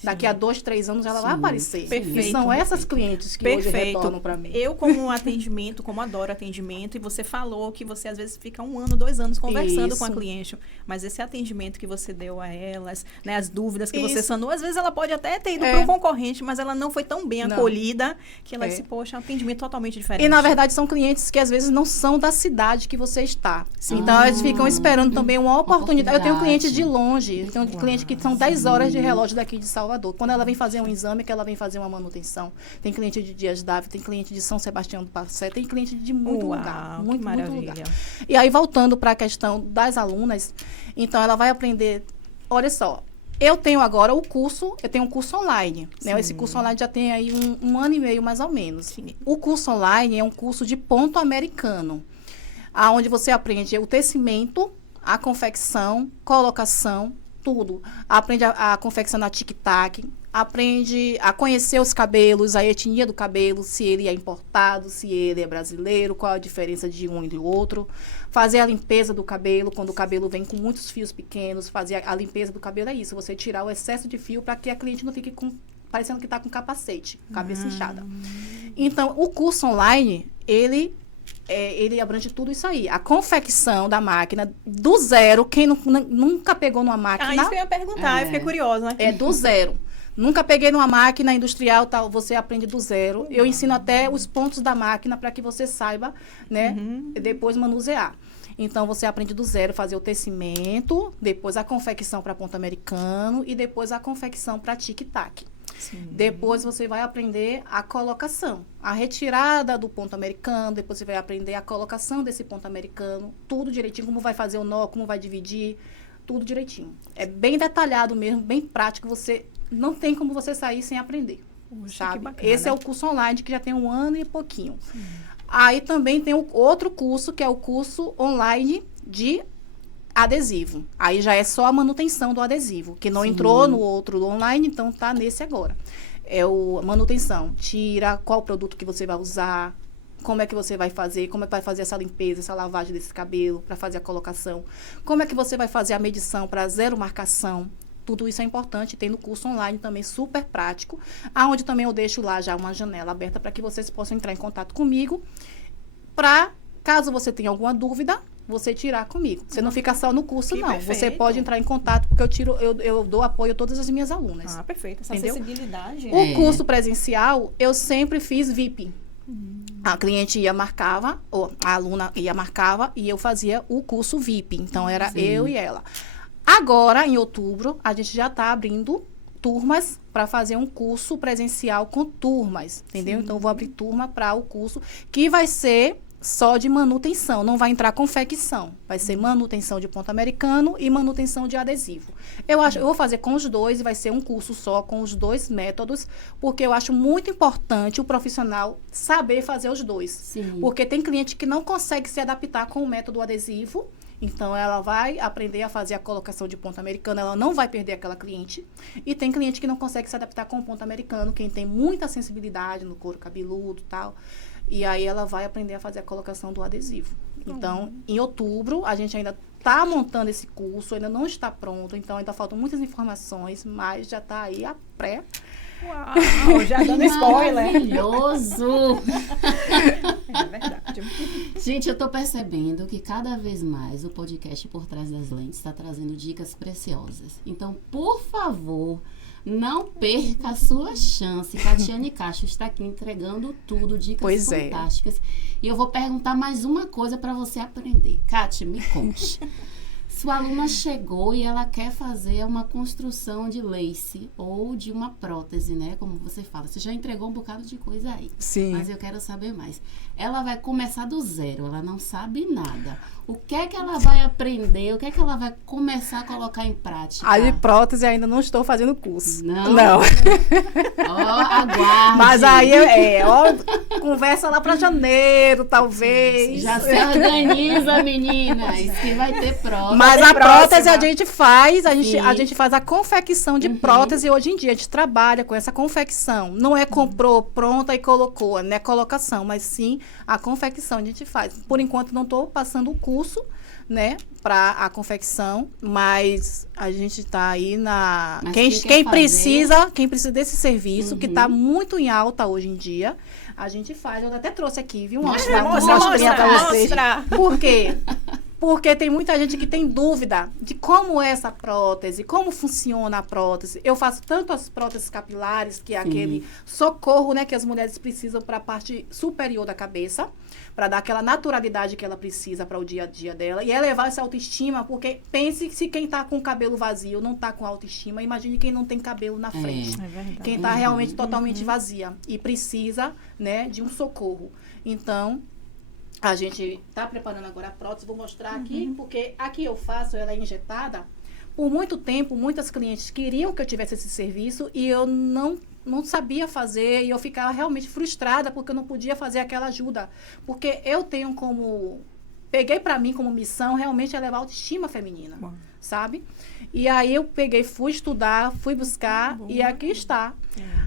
Daqui a 2, 3 anos ela vai aparecer. Perfeito. E são essas clientes que hoje retornam para mim. Eu, como atendimento, como adoro atendimento, e você falou que você às vezes fica 1 ano, 2 anos conversando com a Isso. cliente, mas esse atendimento que você deu a elas, né, as dúvidas que você Isso. sanou, às vezes ela pode até ter ido para um concorrente, mas ela não foi tão bem Não. acolhida que ela disse, poxa, é um atendimento totalmente diferente. E, na verdade, são clientes que, às vezes, não são da cidade que você está. Então, eles ficam esperando também uma oportunidade. Eu tenho clientes de longe. Eu tenho clientes que são 10 horas de relógio daqui de Salvador. Quando ela vem fazer um exame, que ela vem fazer uma manutenção. Tem cliente de Dias D'Ávila, tem cliente de São Sebastião do Passé, tem cliente de muito lugar. Que Muito maravilha. lugar. E aí, voltando para a questão das alunas, então, ela vai aprender... Olha só, eu tenho agora um curso online. Né? Esse curso online já tem aí um ano e meio, mais ou menos. Sim. O curso online é um curso de ponto americano, onde você aprende o tecimento, a confecção, colocação, tudo. Aprende a confeccionar tic-tac, aprende a conhecer os cabelos, a etnia do cabelo, se ele é importado, se ele é brasileiro, qual a diferença de um e do outro. Fazer a limpeza do cabelo, quando o cabelo vem com muitos fios pequenos, fazer a limpeza do cabelo é isso, você tirar o excesso de fio para que a cliente não fique parecendo que está com capacete, cabeça inchada. Então, o curso online, ele ele abrange tudo isso aí. A confecção da máquina, do zero, quem nunca pegou numa máquina... isso que eu ia perguntar, eu fiquei curiosa, né? É do zero. Nunca peguei numa máquina industrial, tal, você aprende do zero. Eu ensino até os pontos da máquina para que você saiba, né, depois manusear. Então, você aprende do zero, fazer o tecimento, depois a confecção para ponto americano e depois a confecção para tic-tac. Depois você vai aprender a colocação, a retirada do ponto americano, depois você vai aprender a colocação desse ponto americano, tudo direitinho, como vai fazer o nó, como vai dividir, tudo direitinho. É bem detalhado mesmo, bem prático, você não tem como você sair sem aprender. Sabe? Esse é o curso online que já tem 1 ano e pouquinho. Aí também tem o outro curso, que é o curso online de adesivo. Aí já é só a manutenção do adesivo, que não entrou no outro online, então tá nesse agora. É a manutenção. Tira qual produto que você vai usar, como é que você vai fazer, como é que vai fazer essa limpeza, essa lavagem desse cabelo, para fazer a colocação. Como é que você vai fazer a medição para 0 marcação. Tudo isso é importante, tem no curso online também, super prático, aonde também eu deixo lá já uma janela aberta para que vocês possam entrar em contato comigo, para, caso você tenha alguma dúvida, você tirar comigo. Você não fica só no curso, não. Perfeito. Você pode entrar em contato, porque eu dou apoio a todas as minhas alunas. Perfeito. Essa Entendeu? acessibilidade. O curso presencial, eu sempre fiz VIP. A cliente marcava, ou a aluna marcava, e eu fazia o curso VIP. Então, era eu e ela. Agora, em outubro, a gente já está abrindo turmas para fazer um curso presencial com turmas, entendeu? Então, eu vou abrir turma para o curso que vai ser só de manutenção, não vai entrar confecção. Vai ser manutenção de ponto americano e manutenção de adesivo. Eu vou fazer com os dois e vai ser um curso só com os 2 métodos, porque eu acho muito importante o profissional saber fazer os dois. Sim. Porque tem cliente que não consegue se adaptar com o método adesivo. Então, ela vai aprender a fazer a colocação de ponto americano, ela não vai perder aquela cliente. E tem cliente que não consegue se adaptar com o ponto americano, quem tem muita sensibilidade no couro cabeludo e tal. E aí, ela vai aprender a fazer a colocação do adesivo. Então, em outubro, a gente ainda está montando esse curso, ainda não está pronto. Então, ainda faltam muitas informações, mas já está aí a pré. Uau, já dando spoiler. Maravilhoso! É verdade. Gente, eu tô percebendo que cada vez mais o podcast Por Trás das Lentes está trazendo dicas preciosas. Então, por favor, não perca a sua chance. Catiane Castro está aqui entregando tudo, dicas fantásticas. E eu vou perguntar mais uma coisa para você aprender. Cati, me conte. Sua aluna chegou e ela quer fazer uma construção de lace ou de uma prótese, né? Como você fala. Você já entregou um bocado de coisa aí. Sim. Mas eu quero saber mais. Ela vai começar do zero, ela não sabe nada. O que é que ela vai aprender? O que é que ela vai começar a colocar em prática? A de prótese ainda não estou fazendo curso. Não? Não. Aguarde. Mas aí, conversa lá para janeiro, talvez. Já se organiza, meninas, que vai ter prótese. Mas a prótese a gente faz, a gente faz a confecção de prótese hoje em dia. A gente trabalha com essa confecção. Não é comprou pronta e colocou, não é colocação, mas sim a confecção a gente faz. Por enquanto não estou passando o curso, né, para a confecção, mas a gente está aí na... Quem precisa desse serviço, que está muito em alta hoje em dia, a gente faz. Eu até trouxe aqui, viu? Mostra para vocês. Por quê? Porque tem muita gente que tem dúvida de como é essa prótese, como funciona a prótese. Eu faço tanto as próteses capilares, que é aquele socorro, né, que as mulheres precisam para a parte superior da cabeça, para dar aquela naturalidade que ela precisa para o dia a dia dela. E elevar essa autoestima, porque pense se quem está com o cabelo vazio não está com autoestima, imagine quem não tem cabelo na frente. É verdade. Quem está realmente totalmente vazia e precisa, né, de um socorro. Então, a gente está preparando agora a prótese, vou mostrar aqui, porque aqui eu faço, ela é injetada. Por muito tempo, muitas clientes queriam que eu tivesse esse serviço e eu não sabia fazer, e eu ficava realmente frustrada porque eu não podia fazer aquela ajuda. Porque eu tenho peguei para mim como missão realmente elevar a autoestima feminina, sabe? E aí eu fui estudar, fui buscar e aqui está.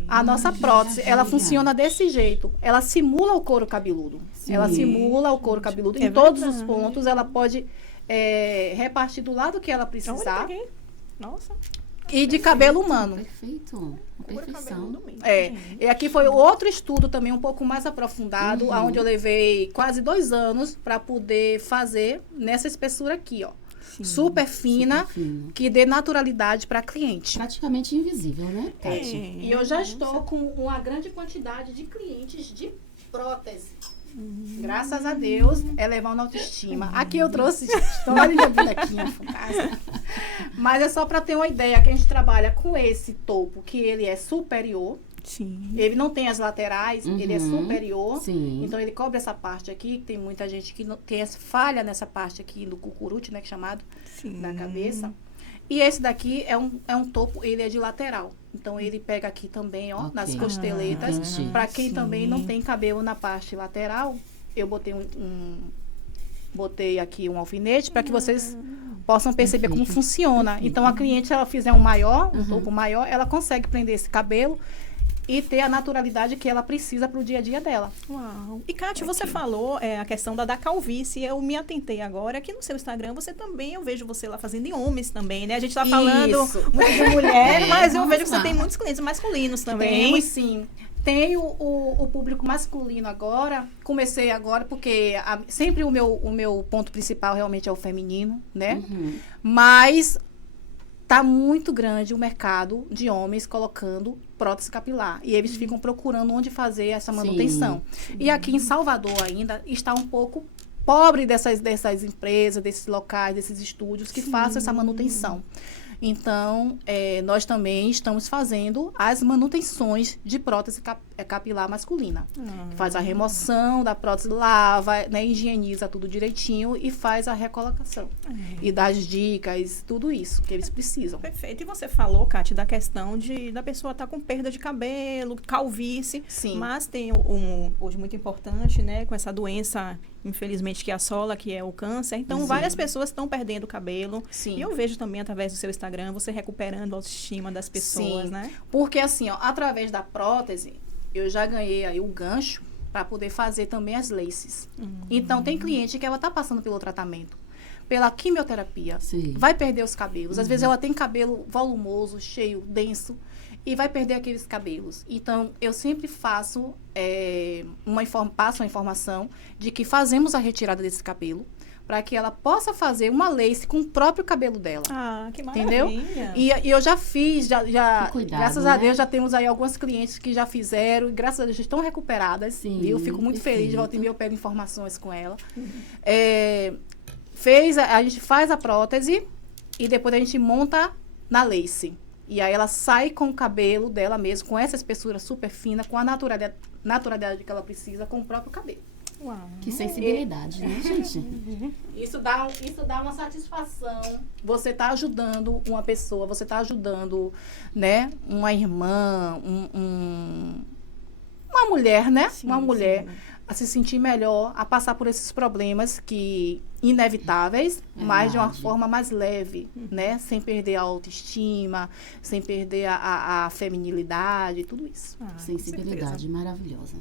A nossa prótese, ela funciona desse jeito. Ela simula o couro cabeludo. Sim. Ela simula o couro cabeludo em todos os pontos. Ela pode repartir do lado que ela precisar. Nossa. e de cabelo humano. Perfeito. A perfeição. E aqui foi outro estudo também um pouco mais aprofundado, onde eu levei quase 2 anos para poder fazer nessa espessura aqui, ó. Sim. Super fina, que dê naturalidade para cliente. Praticamente invisível, né, Kátia? E eu já estou com uma grande quantidade de clientes de prótese. Graças a Deus, elevando a autoestima. Aqui eu trouxe história de bonequinha fantástica. Mas é só para ter uma ideia que a gente trabalha com esse topo, que ele é superior. Sim. Ele não tem as laterais, ele é superior. Sim. Então ele cobre essa parte aqui, que tem muita gente que não, tem essa falha nessa parte aqui do cucurute, né, que é chamado, da cabeça. E esse daqui é um topo, ele é de lateral. Então ele pega aqui também, ó, nas costeletas. Para quem também não tem cabelo na parte lateral, eu botei botei aqui um alfinete para que vocês possam perceber como funciona. Então a cliente, se ela fizer um topo maior, ela consegue prender esse cabelo e ter a naturalidade que ela precisa para o dia a dia dela. Uau. E, Kátia, você falou a questão da calvície. Eu me atentei agora que no seu Instagram você também, eu vejo você lá fazendo em homens também, né? A gente tá falando muito de mulher, mas eu vejo que você tem muitos clientes masculinos também. Temos, sim. Tenho o público masculino agora. Comecei agora porque sempre o meu ponto principal realmente é o feminino, né? Mas tá muito grande o mercado de homens colocando prótese capilar. E eles ficam procurando onde fazer essa manutenção. Sim. E aqui em Salvador ainda está um pouco pobre dessas empresas, desses locais, desses estúdios que façam essa manutenção. Então, nós também estamos fazendo as manutenções de prótese capilar masculina. Faz a remoção da prótese, lava, né, higieniza tudo direitinho e faz a recolocação. E dá as dicas, tudo isso que eles precisam. Perfeito. E você falou, Kátia, da questão da pessoa estar com perda de cabelo, calvície. Sim. Mas tem hoje muito importante, né, com essa doença, infelizmente, que assola, que é o câncer. Então, várias pessoas estão perdendo o cabelo. Sim. E eu vejo também, através do seu Instagram, você recuperando a autoestima das pessoas, né? Porque, assim, ó, através da prótese, eu já ganhei aí o gancho para poder fazer também as laces. Então, tem cliente que ela tá passando pelo tratamento, pela quimioterapia. Sim. Vai perder os cabelos. Às vezes, ela tem cabelo volumoso, cheio, denso, e vai perder aqueles cabelos. Então, eu sempre faço passo uma informação de que fazemos a retirada desse cabelo para que ela possa fazer uma lace com o próprio cabelo dela. Ah, que maravilha. Entendeu? E eu já fiz, cuidado, graças a Deus, já temos aí algumas clientes que já fizeram, e graças a Deus estão recuperadas. Sim, e eu fico muito feliz, de volta e meia eu pego informações com ela. A gente faz a prótese e depois a gente monta na lace. E aí ela sai com o cabelo dela mesmo, com essa espessura super fina, com a naturalidade que ela precisa, com o próprio cabelo. Uau. Que sensibilidade, né, gente? Isso dá uma satisfação. Você está ajudando uma pessoa, você está ajudando, né, uma irmã, uma mulher, né? Sim, uma mulher a se sentir melhor, a passar por esses problemas inevitáveis, mas de uma forma mais leve, né? Sem perder a autoestima, sem perder a feminilidade, tudo isso. Sensibilidade maravilhosa.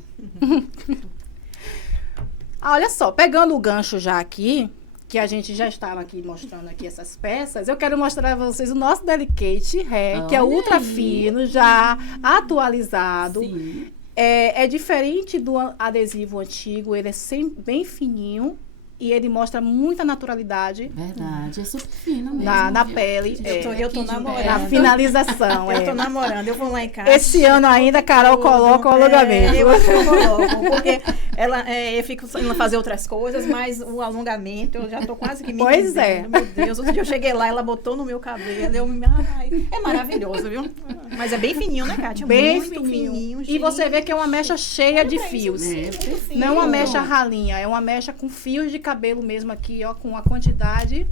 Olha só, pegando o gancho já aqui, que a gente já estava aqui mostrando aqui essas peças, eu quero mostrar para vocês o nosso Delicate Hair, que é ultra fino, já atualizado. Sim. É diferente do adesivo antigo, ele é bem fininho. E ele mostra muita naturalidade. Verdade, é super fino mesmo. Na pele. Eu tô namorando. Na finalização. Eu tô namorando, eu vou lá em casa. Esse ano ainda, Carol coloca o alongamento. Eu coloco, porque eu fico indo fazer outras coisas, mas o alongamento, eu já tô quase que me Pois é. Meu Deus, outro dia eu cheguei lá, ela botou no meu cabelo, é maravilhoso, viu? Mas é bem fininho, né, Kátia? Bem fininho. E você vê que é uma mecha cheia de fios. Não é uma mecha ralinha, é uma mecha com fios de cabelo mesmo aqui, ó, com a quantidade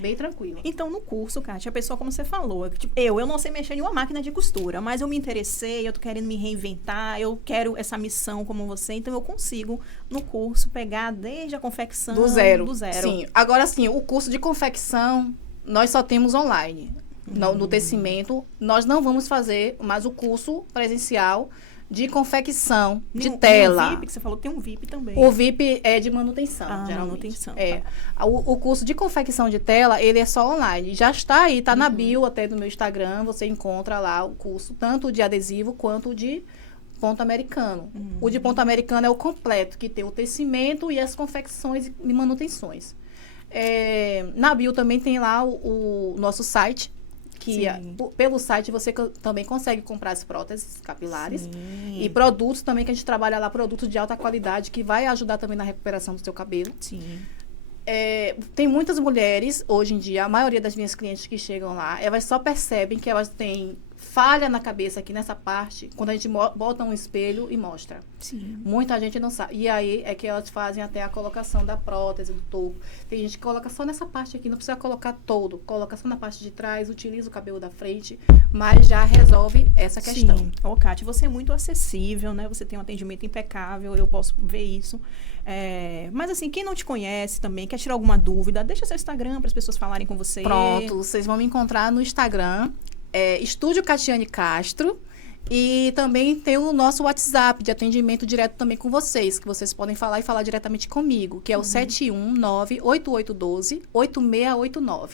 bem tranquila. Então, no curso, Kátia, a pessoa, como você falou, eu não sei mexer em uma máquina de costura, mas eu me interessei, eu tô querendo me reinventar, eu quero essa missão como você, então eu consigo, no curso, pegar desde a confecção do zero. Sim. Agora, sim, o curso de confecção, nós só temos online. No tecimento, nós não vamos fazer mais o curso presencial de confecção de Tem tela. um VIP, que você falou que tem um VIP também. O VIP é de manutenção, geralmente. Manutenção. É. Tá. O curso de confecção de tela, ele é só online. Já está aí, tá na bio até do meu Instagram, você encontra lá o curso, tanto de adesivo quanto o de ponto americano. O de ponto americano é o completo, que tem o tecimento e as confecções e manutenções. Na bio também tem lá o nosso site, que pelo site você também consegue comprar as próteses capilares. Sim. E produtos também, que a gente trabalha lá, produtos de alta qualidade, que vai ajudar também na recuperação do seu cabelo. Sim. Tem muitas mulheres, hoje em dia, a maioria das minhas clientes que chegam lá, elas só percebem que elas têm falha na cabeça aqui nessa parte, quando a gente bota um espelho e mostra. Sim. Muita gente não sabe. E aí é que elas fazem até a colocação da prótese, do topo. Tem gente que coloca só nessa parte aqui, não precisa colocar todo. Coloca só na parte de trás, utiliza o cabelo da frente, mas já resolve essa questão. Sim. Ô, Kátia, você é muito acessível, né? Você tem um atendimento impecável, eu posso ver isso. Mas assim, quem não te conhece também, quer tirar alguma dúvida, deixa seu Instagram para as pessoas falarem com você. Pronto, vocês vão me encontrar no Instagram, Estúdio Catiane Castro. E também tem o nosso WhatsApp de atendimento direto também com vocês, que vocês podem falar e falar diretamente comigo, que é o 719-8812-8689.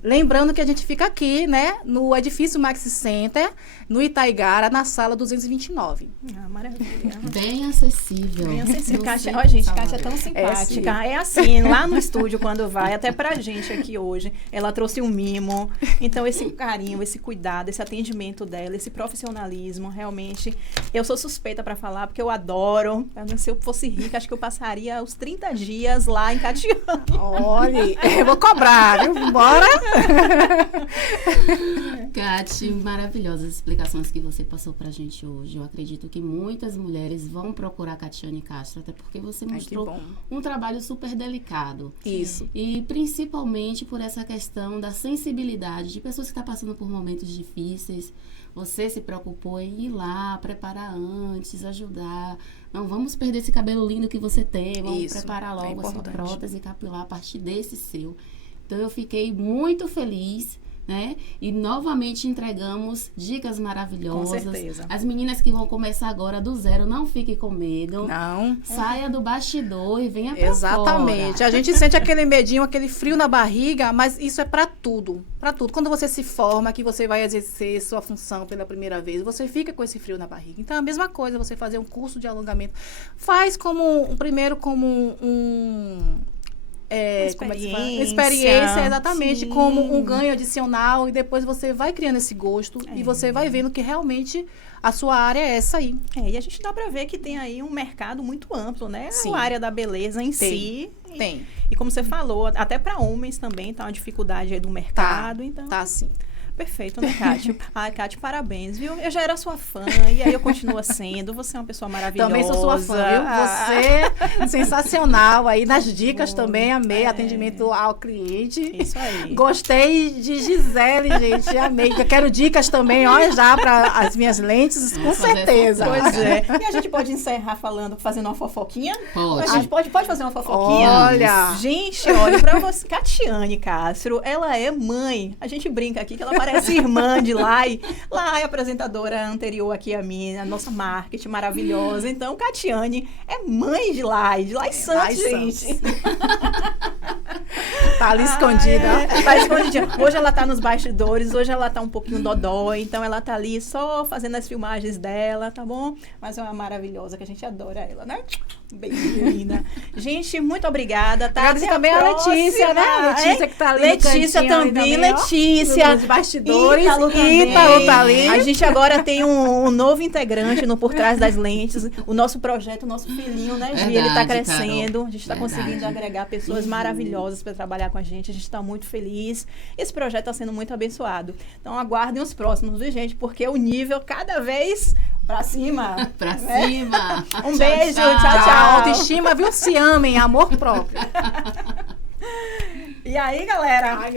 Lembrando que a gente fica aqui, né, no edifício Maxi Center, no Itaigara, na sala 229. Maravilha. Bem acessível. Bem acessível. No Kátia, centro gente, de Kátia é tão simpática. É assim, lá no estúdio, quando vai, até pra gente aqui hoje, ela trouxe um mimo. Então, esse carinho, esse cuidado, esse atendimento dela, esse profissionalismo, realmente, eu sou suspeita para falar, porque eu adoro. Se eu fosse rica, acho que eu passaria os 30 dias lá em Catiane. Olha, eu vou cobrar, viu? Bora! Kati, maravilhosas explicações que você passou pra gente hoje. Eu acredito que muitas mulheres vão procurar Catiane Castro, até porque você mostrou um trabalho super delicado. Isso. E principalmente por essa questão da sensibilidade de pessoas que estão passando por momentos difíceis. Você se preocupou em ir lá, preparar antes, ajudar. Não, vamos perder esse cabelo lindo que você tem. Vamos preparar logo a sua prótese capilar a partir desse seu. Então, eu fiquei muito feliz, né? E novamente entregamos dicas maravilhosas. Com certeza. As meninas que vão começar agora do zero, não fiquem com medo. Não. Saia do bastidor e venha pra Exatamente. fora. A gente sente aquele medinho, aquele frio na barriga, mas isso é pra tudo. Pra tudo. Quando você se forma, que você vai exercer sua função pela primeira vez, você fica com esse frio na barriga. Então, a mesma coisa, você fazer um curso de alongamento. Faz primeiro como experiência, exatamente, sim, como um ganho adicional, e depois você vai criando esse gosto e você vai vendo que realmente a sua área é essa aí. E a gente dá para ver que tem aí um mercado muito amplo, né? Sim. A área da beleza em si. Tem. E como você falou, até para homens também tá uma dificuldade aí do mercado. Então, tá sim. Perfeito, né, Kátia? Kátia, parabéns, viu? Eu já era sua fã, e aí eu continuo sendo. Você é uma pessoa maravilhosa. Também sou sua fã, viu? Você é sensacional aí. Nas dicas também, amei. Atendimento ao cliente. Isso aí. Gostei de Gisele, gente. Amei. Eu quero dicas também, olha, já para as minhas lentes, com certeza. Pois é. E a gente pode encerrar fazendo uma fofoquinha? Pode. A gente pode fazer uma fofoquinha? Olha. Gente, olha, pra você, Catiane Castro, ela é mãe. A gente brinca aqui que ela parece irmã de Lai. Lai, apresentadora anterior aqui a mim, a nossa marketing maravilhosa. Então, Catiane é mãe de Lai Santos, gente. Tá ali escondida. Tá escondidinha. Hoje ela tá nos bastidores, hoje ela tá um pouquinho dodói, então ela tá ali só fazendo as filmagens dela, tá bom? Mas é uma maravilhosa, que a gente adora ela, né? Bem linda. Gente, muito obrigada, tá? Agradeço também a Letícia, né? A Letícia que tá ali. Letícia também, Letícia. Nos bastidores. Ítalo tá ali. A gente agora tem um novo integrante no Por Trás das Lentes. O nosso projeto, o nosso filhinho, né, Gi? Ele tá crescendo. Carol. A gente tá conseguindo agregar pessoas maravilhosas para trabalhar com a gente. A gente tá muito feliz. Esse projeto tá sendo muito abençoado. Então, aguardem os próximos, viu, gente? Porque o nível cada vez pra cima. Pra cima. Um beijo. Tchau. Autoestima, viu? Se amem, amor próprio. E aí, galera?